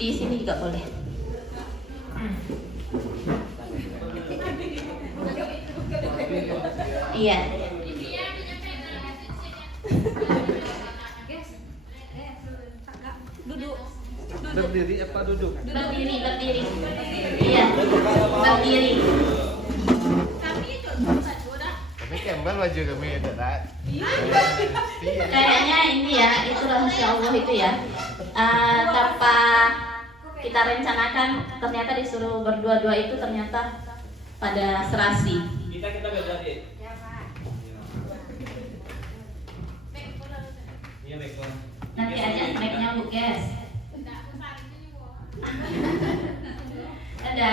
Di sini juga boleh. Iya. Duduk. Berdiri apa duduk? Berdiri. Iya. Berdiri. Tapi kembal baju kami ada tak? Kayaknya ini ya, itu rahasia Allah itu ya. Tanpa kita rencanakan, ternyata disuruh berdua-dua itu ternyata pada serasi. Kita beda deh. Iya, baik. Nanti aja snacknya Bu guys. Ada.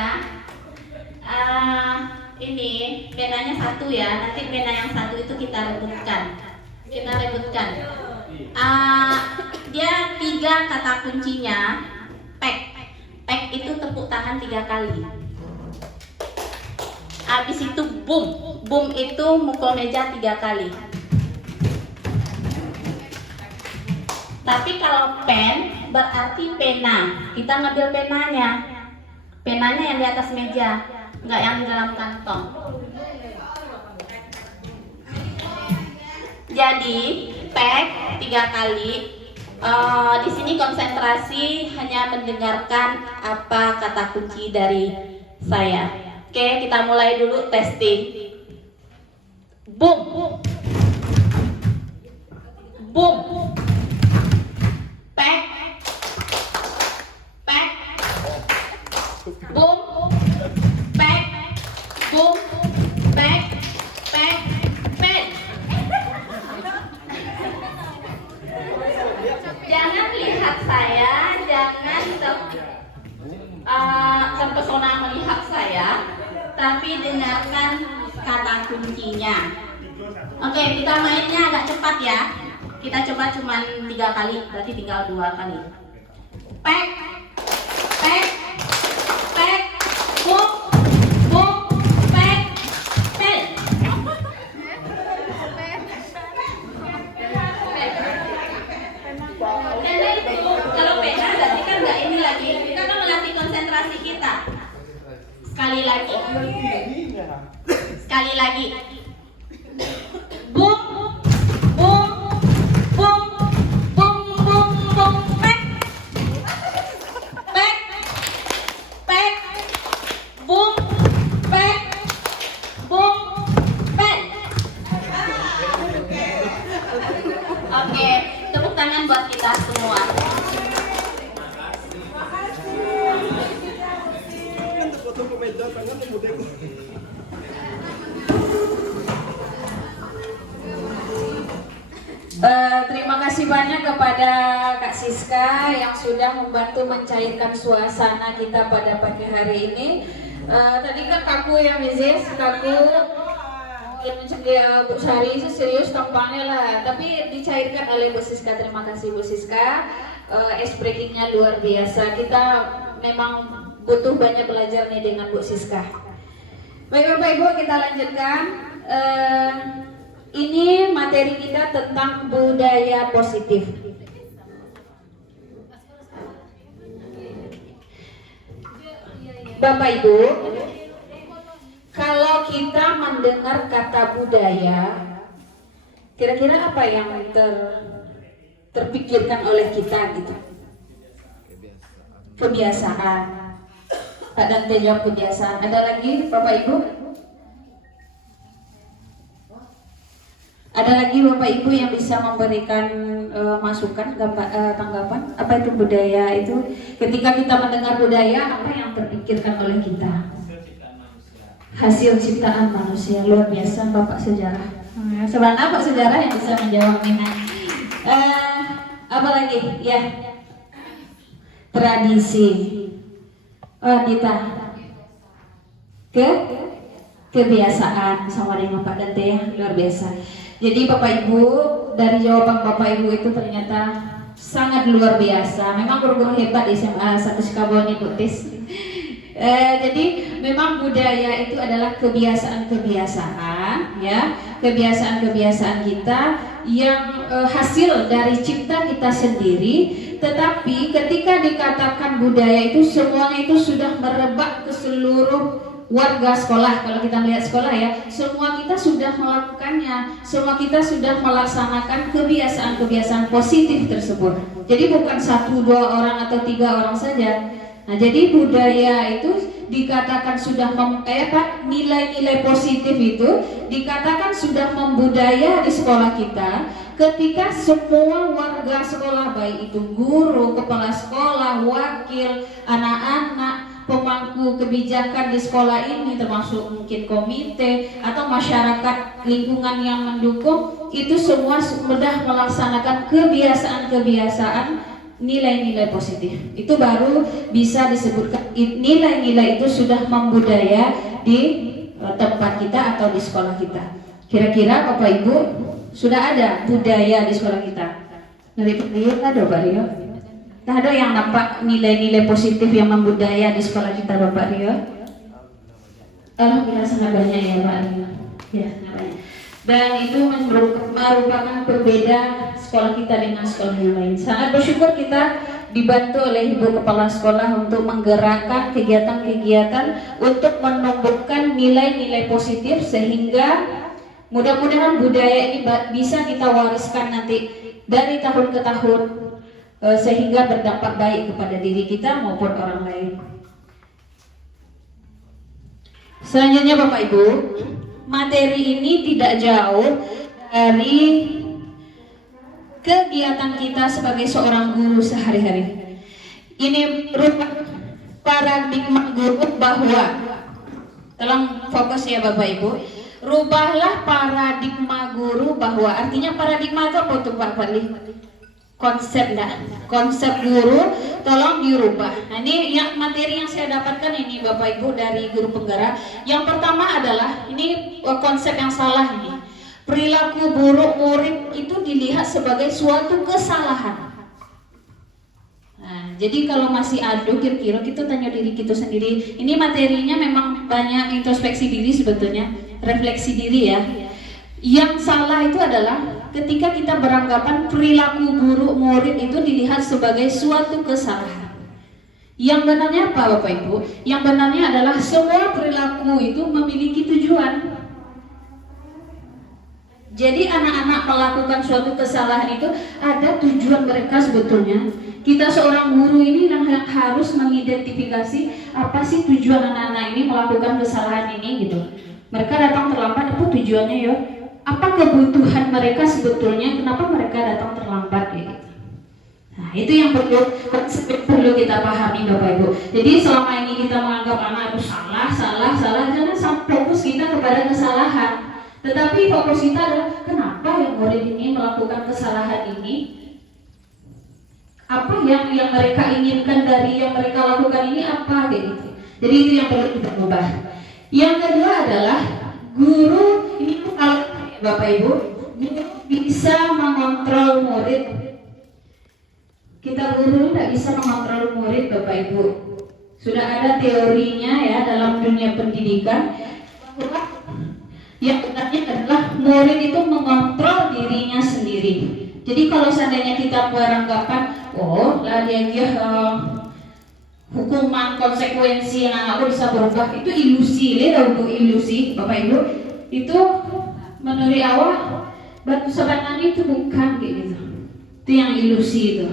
Ini penanya satu ya. Nanti pena yang satu itu kita rebutkan. Dia 3 kata kuncinya. Pek itu tepuk tangan 3 kali. Habis itu boom itu mukul meja 3 kali. Tapi kalau pen berarti pena. Kita ngambil penanya yang di atas meja, nggak yang di dalam kantong. Jadi pek 3 kali. Di sini konsentrasi hanya mendengarkan apa kata kunci dari saya. Oke, kita mulai dulu testing. Boom. Pek. Boom. Pek. Boom. Pek. Pen. Jangan lihat saya, jangan terpesona melihat saya, tapi dengarkan kata kuncinya. Oke, kita mainnya agak cepat ya. Kita coba cuma 3 kali, berarti tinggal 2 kali. Pek, boom, pek, pen. Karena itu, kalau pena berarti kan nggak ini lagi. Kita kan melatih konsentrasi kita. Sekali lagi. Boom, pek, boom, pen. Oke, tepuk tangan buat kita semua. Terima kasih banyak kepada Kak Siska yang sudah membantu mencairkan suasana kita pada pagi hari ini. Tadi kan kaku ya Mrs. Kaku yang mencegah Bu Sari itu serius tampangnya lah, tapi dicairkan oleh Bu Siska. Terima kasih Bu Siska. Ice breakingnya luar biasa. Kita memang butuh banyak belajar nih dengan Bu Siska. Baik Bapak Ibu, kita lanjutkan. Ini materi kita tentang budaya positif. Bapak Ibu, kalau kita mendengar kata budaya, kira-kira apa yang terpikirkan oleh kita gitu? Kebiasaan. Pak Dante jawab kebiasaan. Ada lagi Bapak Ibu? Ada lagi Bapak Ibu yang bisa memberikan masukan, tanggapan? Apa itu budaya itu? Ketika kita mendengar budaya, apa yang terpikirkan oleh kita? Hasil ciptaan manusia. Luar biasa Bapak Sejarah. Sebenarnya Pak Sejarah yang bisa menjawab ini. Apa lagi? Ya, tradisi. Dita. Kebiasaan sama dengan Pak Dante ya, luar biasa. Jadi Bapak Ibu, dari jawaban Bapak Ibu itu ternyata sangat luar biasa. Memang guru-guru hebat di SMA 1 Sukabumi Butis. Jadi memang budaya itu adalah kebiasaan-kebiasaan ya, kebiasaan-kebiasaan kita yang hasil dari cipta kita sendiri. Tetapi ketika dikatakan budaya itu semuanya itu sudah merebak ke seluruh warga sekolah. Kalau kita melihat sekolah ya, semua kita sudah melakukannya, semua kita sudah melaksanakan kebiasaan-kebiasaan positif tersebut. Jadi bukan 1, 2 orang atau 3 orang saja. Nah, jadi budaya itu dikatakan sudah nilai-nilai positif itu dikatakan sudah membudaya di sekolah kita ketika semua warga sekolah, baik itu guru, kepala sekolah, wakil, anak-anak, pemangku kebijakan di sekolah ini, termasuk mungkin komite atau masyarakat lingkungan yang mendukung, itu semua sudah melaksanakan kebiasaan-kebiasaan nilai-nilai positif. Itu baru bisa disebutkan nilai-nilai itu sudah membudaya di tempat kita atau di sekolah kita. Kira-kira Bapak Ibu sudah ada budaya di sekolah kita? Dari Rio ada Bapak Rio? Ada yang nampak nilai-nilai positif yang membudaya di sekolah kita Bapak Rio? Alhamdulillah sangat banyak ya Pak Rio. Ya, sangat banyak. Dan itu merupakan berbeda sekolah kita dengan sekolah yang lain. Sangat bersyukur kita dibantu oleh Ibu Kepala Sekolah untuk menggerakkan kegiatan-kegiatan untuk menumbuhkan nilai-nilai positif sehingga mudah-mudahan budaya ini bisa kita wariskan nanti dari tahun ke tahun sehingga berdampak baik kepada diri kita maupun orang lain. Selanjutnya Bapak Ibu, materi ini tidak jauh dari kegiatan kita sebagai seorang guru sehari-hari. Ini merupakan paradigma guru bahwa, tolong fokus ya Bapak Ibu, rubahlah paradigma guru bahwa, artinya paradigma itu apa tuh Pak Fadli? Konsep konsep guru tolong dirubah. Nah, ini yang materi yang saya dapatkan ini Bapak Ibu dari guru penggerak. Yang pertama adalah ini konsep yang salah ini. Perilaku buruk murid itu dilihat sebagai suatu kesalahan. Nah, jadi kalau masih adu kira-kira kita tanya diri kita sendiri. Ini materinya memang banyak introspeksi diri sebetulnya, refleksi diri ya. Yang salah itu adalah ketika kita beranggapan perilaku buruk murid itu dilihat sebagai suatu kesalahan. Yang benarnya apa Bapak Ibu? Yang benarnya adalah semua perilaku itu memiliki tujuan. Jadi anak-anak melakukan suatu kesalahan itu ada tujuan mereka sebetulnya. Kita seorang guru ini yang harus mengidentifikasi apa sih tujuan anak-anak ini melakukan kesalahan ini gitu. Mereka datang terlambat, apa tujuannya ya? Apa kebutuhan mereka sebetulnya, kenapa mereka datang terlambat gitu. Nah, itu yang perlu kita pahami Bapak Ibu. Jadi selama ini kita menganggap anak itu salah, jangan sampai fokus kita kepada kesalahan. Tetapi fokus kita adalah kenapa yang murid ini melakukan kesalahan ini? Apa yang mereka inginkan dari yang mereka lakukan ini apa gitu. Jadi itu yang perlu kita ubah. Yang kedua adalah guru ini kalau Bapak Ibu bisa mengontrol murid. Kita guru tidak bisa mengontrol murid Bapak Ibu. Sudah ada teorinya ya dalam dunia pendidikan bahwa yang benarnya adalah murid itu mengontrol dirinya sendiri. Jadi kalau seandainya kita beranggapan, oh lah dia hukuman konsekuensi yang anakku bisa berubah, itu ilusi, lihat untuk ilusi Bapak Ibu. Itu menurut awal batu sebenarnya itu bukan gitu. Itu yang ilusi itu.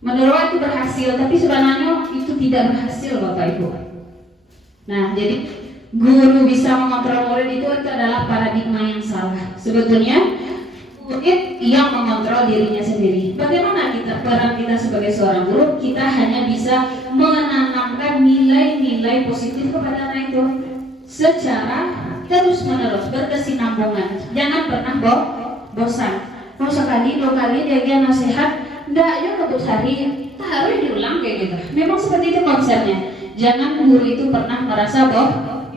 Menurut awal itu berhasil, tapi sebenarnya itu tidak berhasil Bapak Ibu. Nah, jadi guru bisa mengontrol murid itu adalah paradigma yang salah. Sebetulnya murid yang mengontrol dirinya sendiri. Bagaimana peran kita sebagai seorang guru? Kita hanya bisa menanamkan nilai-nilai positif kepada anak itu secara terus-menerus, berkesinambungan. Jangan pernah bosan. Mau sekali, 2 kali dia nasihat, enggak ya untuk sehari, harus diulang kayak gitu. Memang seperti itu konsepnya. Jangan guru itu pernah merasa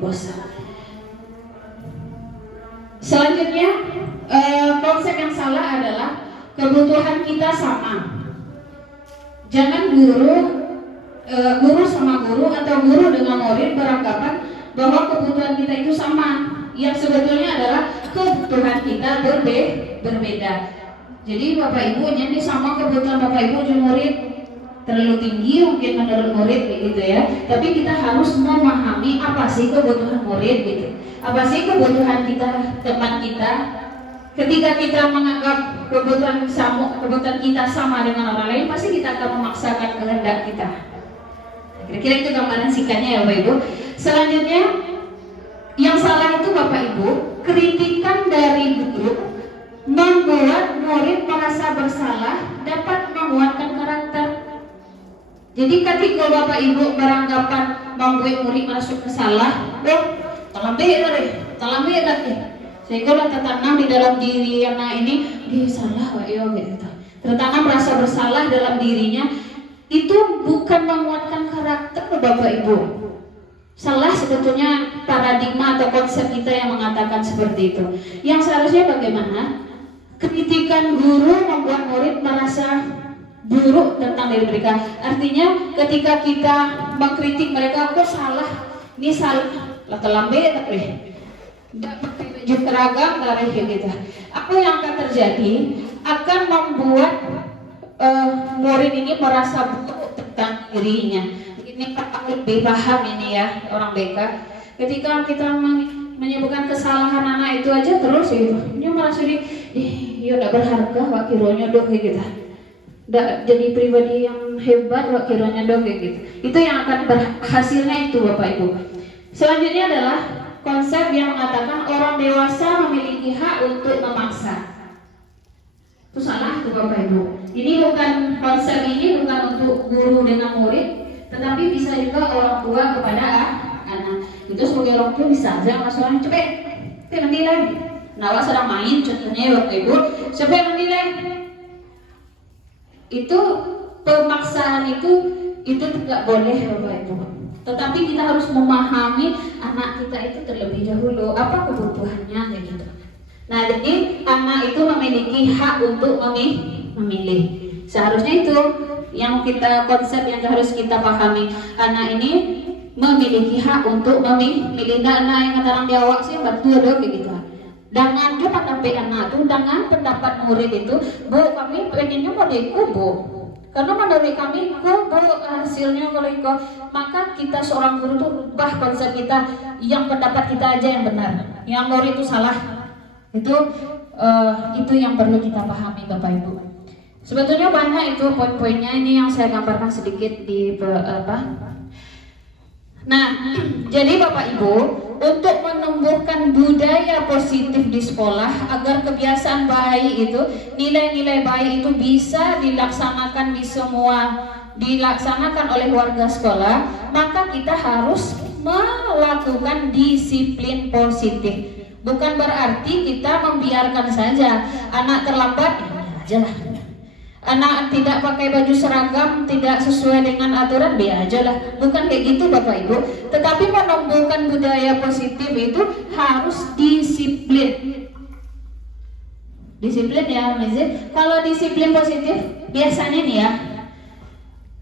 bosan. Selanjutnya, konsep yang salah adalah kebutuhan kita sama. Jangan guru sama guru atau guru dengan murid beranggapan bahwa kebutuhan kita itu sama. yang sebetulnya adalah kebutuhan kita berbeda. Jadi Bapak Ibu ini sama kebutuhan Bapak Ibu murid terlalu tinggi mungkin menurut murid gitu ya. Tapi kita harus memahami apa sih kebutuhan murid gitu. Apa sih kebutuhan kita, teman kita. Ketika kita menganggap kebutuhan kita sama dengan orang lain, pasti kita akan memaksakan kehendak kita. Kira-kira itu gambaran singkatnya ya Bapak Ibu. Selanjutnya, yang salah itu Bapak Ibu, kritikan dari guru membuat murid merasa bersalah, dapat menguatkan karakter. Jadi ketika Bapak Ibu beranggapan membuat murid merasa bersalah, talambe deh. Sehingga tertanam di dalam diri anak ini, dia salah Pak Yo gitu. Tertanam merasa bersalah dalam dirinya, itu bukan menguatkan karakter Bapak Ibu. Salah sebetulnya paradigma atau konsep kita yang mengatakan seperti itu. Yang seharusnya bagaimana? Kritikan guru membuat murid merasa buruk tentang diri mereka. Artinya ketika kita mengkritik mereka, kok salah, ini salah, lah telambe tapi dapat baju seragam dari gitu. Apa yang akan terjadi? Akan membuat murid ini merasa buruk tentang dirinya. Ini Pak lebih paham ini ya orang BK. Ketika kita menyebutkan kesalahan anak itu aja terus gitu, dia merasa dia udah berharga Pak kironya dok kayak gitu. Udah jadi pribadi yang hebat Pak kironya dok kayak gitu. Itu yang akan berhasilnya itu Bapak Ibu. Selanjutnya adalah konsep yang mengatakan orang dewasa memiliki hak untuk memaksa. Itu salah tuh Bapak Ibu. Ini bukan konsep ini bukan untuk guru dengan murid, tetapi bisa juga orang tua kepada anak. Itu sebagai orang tua bisa aja masalahnya cepet menilai. Nawa sedang main contohnya Bapak Ibu, cepet menilai. Itu pemaksaan itu tidak boleh Bapak Ibu. Tetapi kita harus memahami anak kita itu terlebih dahulu apa kebutuhannya kayak gitu. Nah, jadi anak itu memiliki hak untuk memilih. Seharusnya itu yang kita konsep yang harus kita pahami. Anak ini memiliki hak untuk memilih. Anak yang kadang diawak sih betul dong kayak gitu. Dengan pendapat anak itu, dengan pendapat murid itu, Bu kami pengennya mau diikut Bu. Karena menurut kami hasilnya kalau ikut, maka kita seorang guru tuh rubah konsep kita yang pendapat kita aja yang benar, yang murid itu salah. Itu yang perlu kita pahami Bapak Ibu. Sebetulnya banyak itu poin-poinnya, ini yang saya gambarkan sedikit di Nah, jadi Bapak Ibu, untuk menumbuhkan budaya positif di sekolah agar kebiasaan baik itu, nilai-nilai baik itu bisa dilaksanakan dilaksanakan oleh warga sekolah, maka kita harus melakukan disiplin positif. Bukan berarti kita membiarkan saja anak terlambat, aja lah. Anak tidak pakai baju seragam, tidak sesuai dengan aturan, biar aja lah. Bukan kayak gitu Bapak Ibu. Tetapi menumbuhkan budaya positif itu harus disiplin. Disiplin ya, Mizi. Kalau disiplin positif, biasanya nih ya,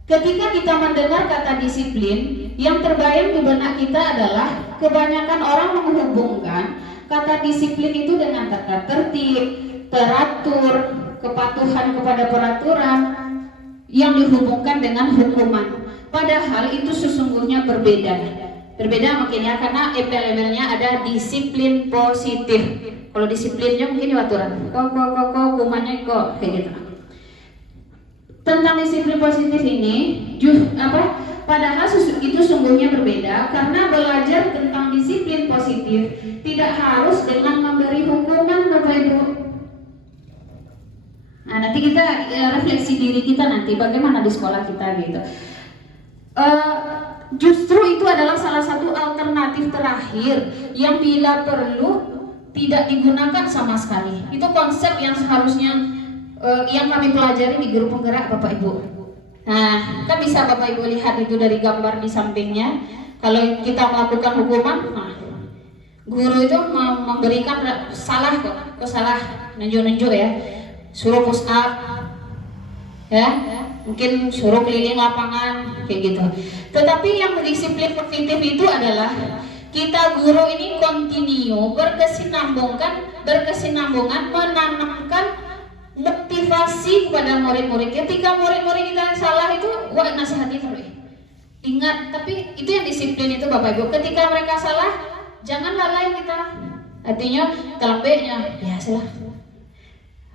ketika kita mendengar kata disiplin, yang terbayang di benak kita adalah kebanyakan orang menghubungkan kata disiplin itu dengan tata tertib, teratur, kepatuhan kepada peraturan yang dihubungkan dengan hukuman. Padahal itu sesungguhnya berbeda mungkin ya, karena embel-embelnya ada disiplin positif. Kalau disiplinnya mungkin aturan, kok hukumannya kok kayak gitu. Tentang disiplin positif ini padahal itu sungguhnya berbeda, karena belajar tentang disiplin positif tidak harus dengan memberi hukuman Bapak Ibu. Nah, nanti kita refleksi diri kita nanti bagaimana di sekolah kita gitu. Justru itu adalah salah satu alternatif terakhir yang bila perlu tidak digunakan sama sekali. Itu konsep yang seharusnya yang kami pelajari di guru penggerak Bapak Ibu. Nah, kan bisa Bapak Ibu lihat itu dari gambar di sampingnya. Kalau kita melakukan hukuman, guru itu memberikan salah kok salah, nunjuk-nunjuk ya. Suruh push up, ya, mungkin suruh keliling lapangan, kayak gitu. Tetapi yang disiplin positif itu adalah Kita guru ini continue berkesinambungan menanamkan motivasi kepada murid-murid. Ketika murid-murid kita salah itu, wah nasihati terus. Ingat, tapi itu yang disiplin itu Bapak Ibu. Ketika mereka salah, jangan lalai kita. Artinya kelambeknya, ya salah.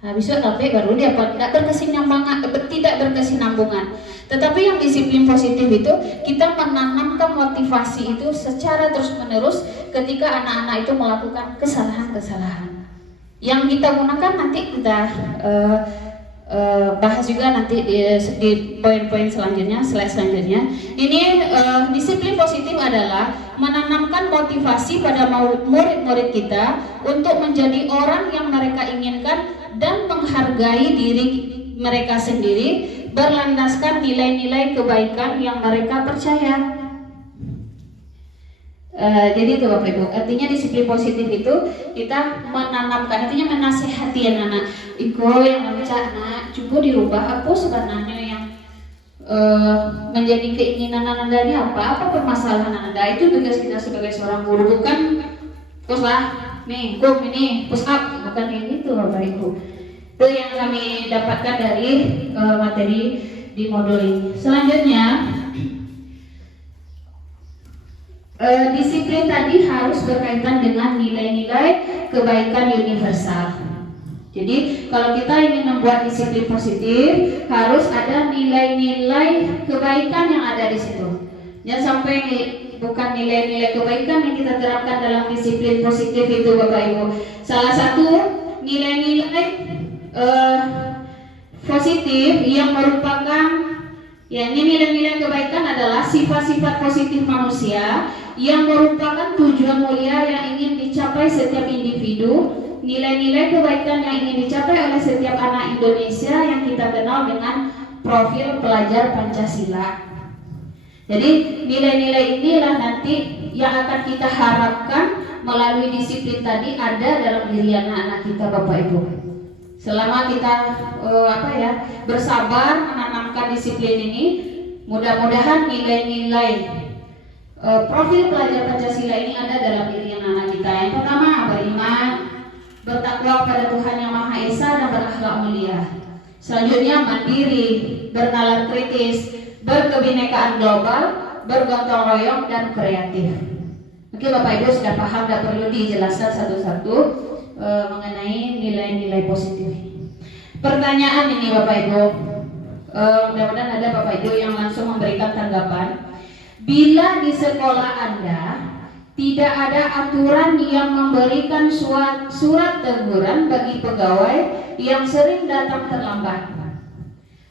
Habis itu kelambek baru dia tidak berkesinambungan. Tetapi yang disiplin positif itu kita menanamkan motivasi itu secara terus-menerus ketika anak-anak itu melakukan kesalahan-kesalahan. Yang kita gunakan nanti kita bahas juga nanti di poin-poin selanjutnya, slide selanjutnya. Ini disiplin positif adalah menanamkan motivasi pada murid-murid kita untuk menjadi orang yang mereka inginkan dan menghargai diri mereka sendiri berlandaskan nilai-nilai kebaikan yang mereka percaya. Jadi itu Bapak Ibu, artinya disiplin positif itu kita menanamkan, artinya menasehati anak-anak. Iko yang membaca anak, coba dirubah apa sebenarnya yang menjadi keinginan Anda ini apa permasalahan Anda. Itu tugas kita sebagai seorang guru, bukan push lah, nih kum ini push up, bukan kayak gitu Bapak Ibu. Itu yang kami dapatkan dari materi di modul ini. Selanjutnya, disiplin tadi harus berkaitan dengan nilai-nilai kebaikan universal. Jadi kalau kita ingin membuat disiplin positif, harus ada nilai-nilai kebaikan yang ada di situ. Jangan sampai bukan nilai-nilai kebaikan yang kita terapkan dalam disiplin positif itu Bapak Ibu. Salah satu nilai-nilai positif yang merupakan, ya ini nilai-nilai kebaikan adalah sifat-sifat positif manusia yang merupakan tujuan mulia yang ingin dicapai setiap individu. Nilai-nilai kebaikan yang ingin dicapai oleh setiap anak Indonesia yang kita kenal dengan profil pelajar Pancasila. Jadi nilai-nilai inilah nanti yang akan kita harapkan melalui disiplin tadi ada dalam diri anak-anak kita Bapak Ibu. Selama kita bersabar menanamkan disiplin ini, mudah-mudahan nilai-nilai profil pelajar Pancasila ini ada dalam diri anak-anak kita. Yang pertama, beriman, bertakwa kepada Tuhan Yang Maha Esa dan berakhlak mulia. Selanjutnya mandiri, bernalar kritis, berkebinekaan global, bergotong royong dan kreatif. Oke Bapak Ibu sudah paham, tidak perlu dijelaskan satu-satu mengenai nilai-nilai positif. Pertanyaan ini Bapak Ibu, mudah-mudahan ada Bapak Ibu yang langsung memberikan tanggapan. Bila di sekolah Anda tidak ada aturan yang memberikan surat teguran bagi pegawai yang sering datang terlambat,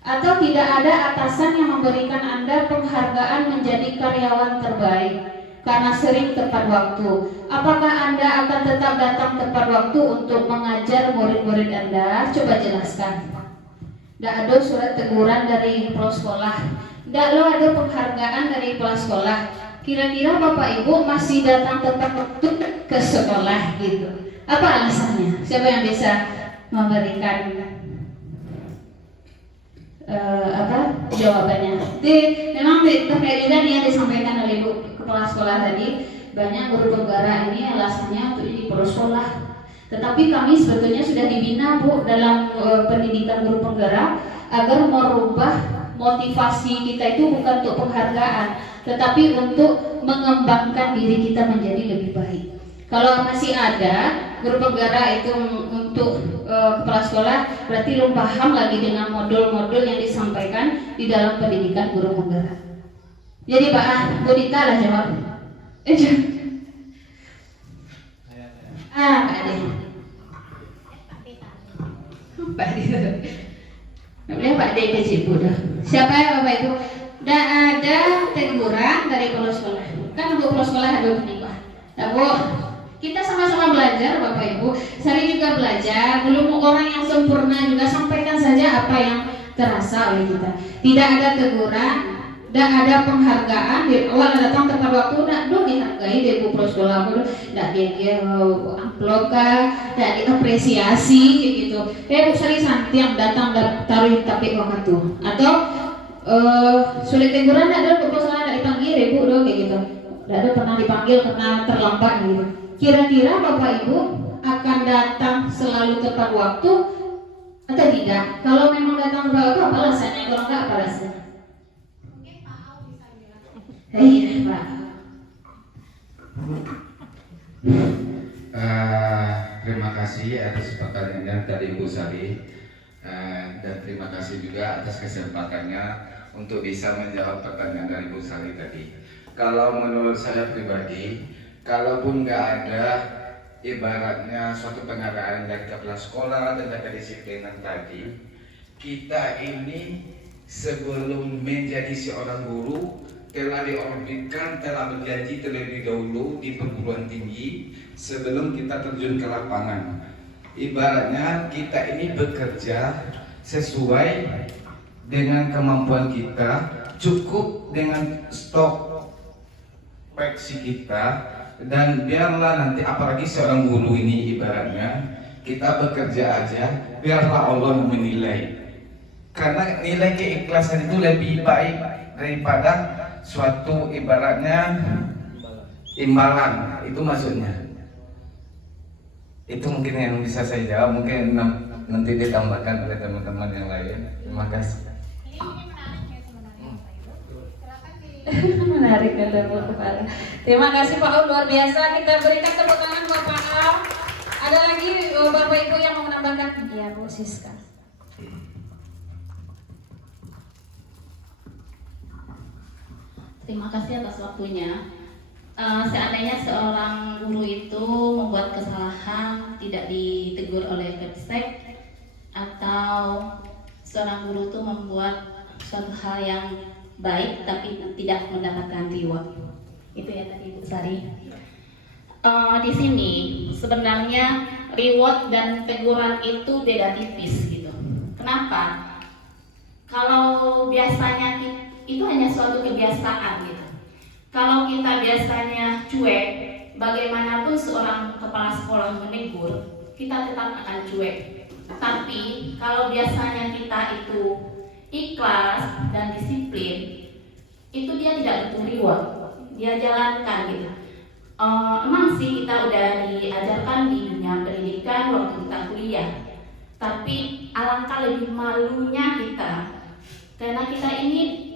atau tidak ada atasan yang memberikan Anda penghargaan menjadi karyawan terbaik karena sering tepat waktu, apakah Anda akan tetap datang tepat waktu untuk mengajar murid-murid Anda? Coba jelaskan. Tidak ada surat teguran dari kepala sekolah, tidak ada penghargaan dari kepala sekolah. Kira-kira Bapak Ibu masih datang tepat waktu ke sekolah gitu. Apa alasannya? Siapa yang bisa memberikan jawabannya? Memang terkait juga nih yang disampaikan oleh Ibu Kepala Sekolah tadi. Banyak guru penggara ini alasannya untuk di kepala sekolah. Tetapi kami sebetulnya sudah dibina Bu dalam pendidikan guru penggara agar merubah motivasi kita itu bukan untuk penghargaan, tetapi untuk mengembangkan diri kita menjadi lebih baik. Kalau masih ada guru penggara itu untuk kepala sekolah, berarti belum paham lagi dengan modul-modul yang disampaikan di dalam pendidikan guru penggara. Jadi Pak Bu Dita lah jawab. Pak Ade. Pak Ade. Namanya Pak Ade kecil dah. Siapa ya Bapak Ibu? Tidak ada teguran dari kepala sekolah. Kan untuk kepala sekolah ada peningkatan. Nah Bu, kita sama-sama belajar Bapak Ibu. Saya juga belajar. Belum orang yang sempurna juga, sampaikan saja apa yang terasa oleh kita. Tidak ada teguran, tidak ada penghargaan. Di awal datang tepat waktu, tidak dihargai di kepala sekolah. Tidak dia amplop kah, tidak diapresiasi gitu. Bu sering santai yang datang taruh tapi waktu atau sulit teguran ada kepala sekolah tidak dipanggil Bu kayak gitu. Tidak ada pernah dipanggil karena terlambat gitu. Kira-kira Bapak Ibu akan datang selalu tepat waktu atau tidak? Kalau memang datang tepat waktu apa alasannya? Kalau enggak apa alasannya? Mungkin Pak Au bisa bilang. Iya Pak. Terima kasih atas pertanyaannya dari Ibu Sari. Dan terima kasih juga atas kesempatannya untuk bisa menjawab pertanyaan dari Bu Sari tadi. Kalau menurut saya pribadi, kalaupun nggak ada ibaratnya suatu pengarahan dari kepala sekolah dan kedisiplinan tadi, kita ini sebelum menjadi seorang guru telah diorbitkan, telah berjanji terlebih dahulu di perguruan tinggi sebelum kita terjun ke lapangan. Ibaratnya kita ini bekerja sesuai dengan kemampuan kita, cukup dengan stok peksi kita, dan biarlah nanti apalagi seorang guru ini ibaratnya kita bekerja aja, biarlah Allah menilai. Karena nilai keikhlasan itu lebih baik daripada suatu ibaratnya imbalan, itu maksudnya. Itu mungkin yang bisa saya jawab, mungkin nanti ditambahkan oleh teman-teman yang lain. Terima kasih. Ini menarik ya sebenarnya Pak Ibu. Silakan di Menarik ada kepala. Terima kasih Pak Au, luar biasa. Kita berikan tepuk tangan buat Pak Au. Ada lagi Bapak Ibu yang mau menambahkan? Iya Bu Siska. Terima kasih atas waktunya. Seandainya seorang guru itu membuat kesalahan tidak ditegur oleh Kepsek, atau seorang guru itu membuat suatu hal yang baik tapi tidak mendapatkan reward, itu ya tadi Bu Sari. Di sini sebenarnya reward dan teguran itu beda tipis gitu. Kenapa? Kalau biasanya itu hanya suatu kebiasaan gitu. Kalau kita biasanya cuek, bagaimanapun seorang kepala sekolah menegur, kita tetap akan cuek. Tapi kalau biasanya kita itu ikhlas dan disiplin, itu dia tidak butuh reward, dia jalankan gitu. Emang sih kita udah diajarkan di dunia pendidikan waktu kita kuliah, tapi alangkah lebih malunya kita, karena kita ini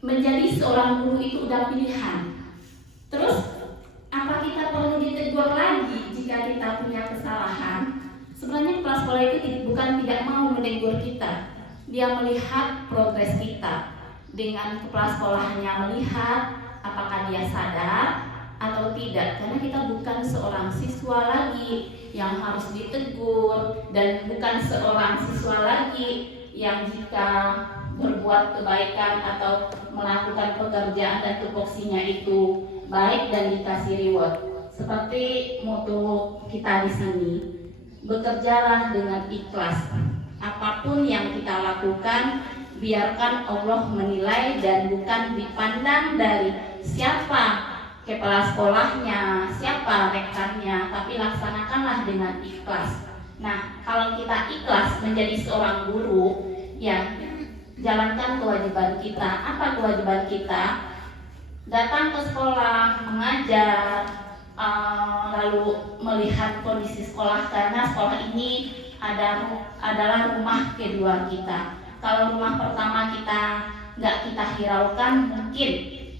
menjadi seorang guru itu udah pilihan. Terus apa kita perlu ditegur lagi jika kita punya kesalahan? Sebenarnya kepala sekolah itu bukan tidak mau menegur kita, dia melihat progres kita. Dengan kepala sekolahnya melihat apakah dia sadar atau tidak, karena kita bukan seorang siswa lagi yang harus ditegur, dan bukan seorang siswa lagi yang jika berbuat kebaikan atau melakukan pekerjaan dan tupoksinya itu baik dan dikasih reward. Seperti moto kita di sini, bekerjalah dengan ikhlas. Apapun yang kita lakukan, biarkan Allah menilai dan bukan dipandang dari siapa kepala sekolahnya, siapa rekannya, tapi laksanakanlah dengan ikhlas. Nah, kalau kita ikhlas menjadi seorang guru, ya jalankan kewajiban kita. Apa kewajiban kita? Datang ke sekolah, mengajar, lalu melihat kondisi sekolah, karena sekolah ini adalah rumah kedua kita. Kalau rumah pertama kita nggak kita hiraukan, mungkin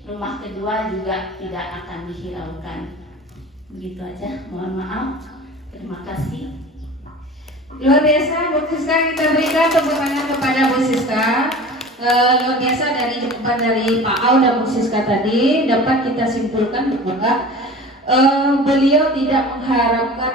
rumah kedua juga tidak akan dihiraukan. Begitu aja, mohon maaf. Terima kasih. Luar biasa Bu Siska, kita berikan tepuk tangan kepada Bu Siska. Luar biasa dari jawaban dari Pak Au dan Bu Siska tadi, dapat kita simpulkan bahwa beliau tidak mengharapkan,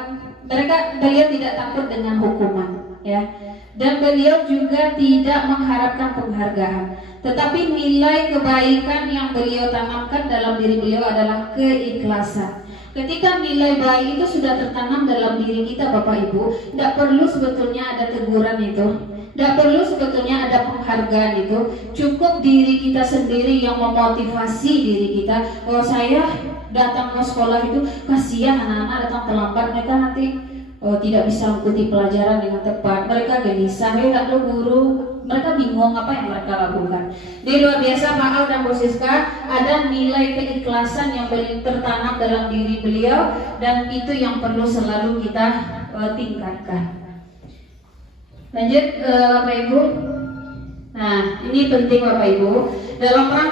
beliau tidak takut dengan hukuman, ya, dan beliau juga tidak mengharapkan penghargaan, tetapi nilai kebaikan yang beliau tanamkan dalam diri beliau adalah keikhlasan. Ketika nilai baik itu sudah tertanam dalam diri kita Bapak Ibu, tidak perlu sebetulnya ada teguran itu, tidak perlu sebetulnya ada penghargaan itu. Cukup diri kita sendiri yang memotivasi diri kita. Oh, saya datang ke sekolah itu kasihan anak-anak datang terlambat, mereka nanti tidak bisa mengikuti pelajaran dengan tepat, mereka gelisah. Tidak lo guru, mereka bingung apa yang mereka lakukan. Jadi luar biasa Pak Al dan Bu Siska, ada nilai keikhlasan yang tertanam dalam diri beliau, dan itu yang perlu selalu kita tingkatkan. Lanjut Bapak Ibu. Nah, ini penting Bapak Ibu dalam rangka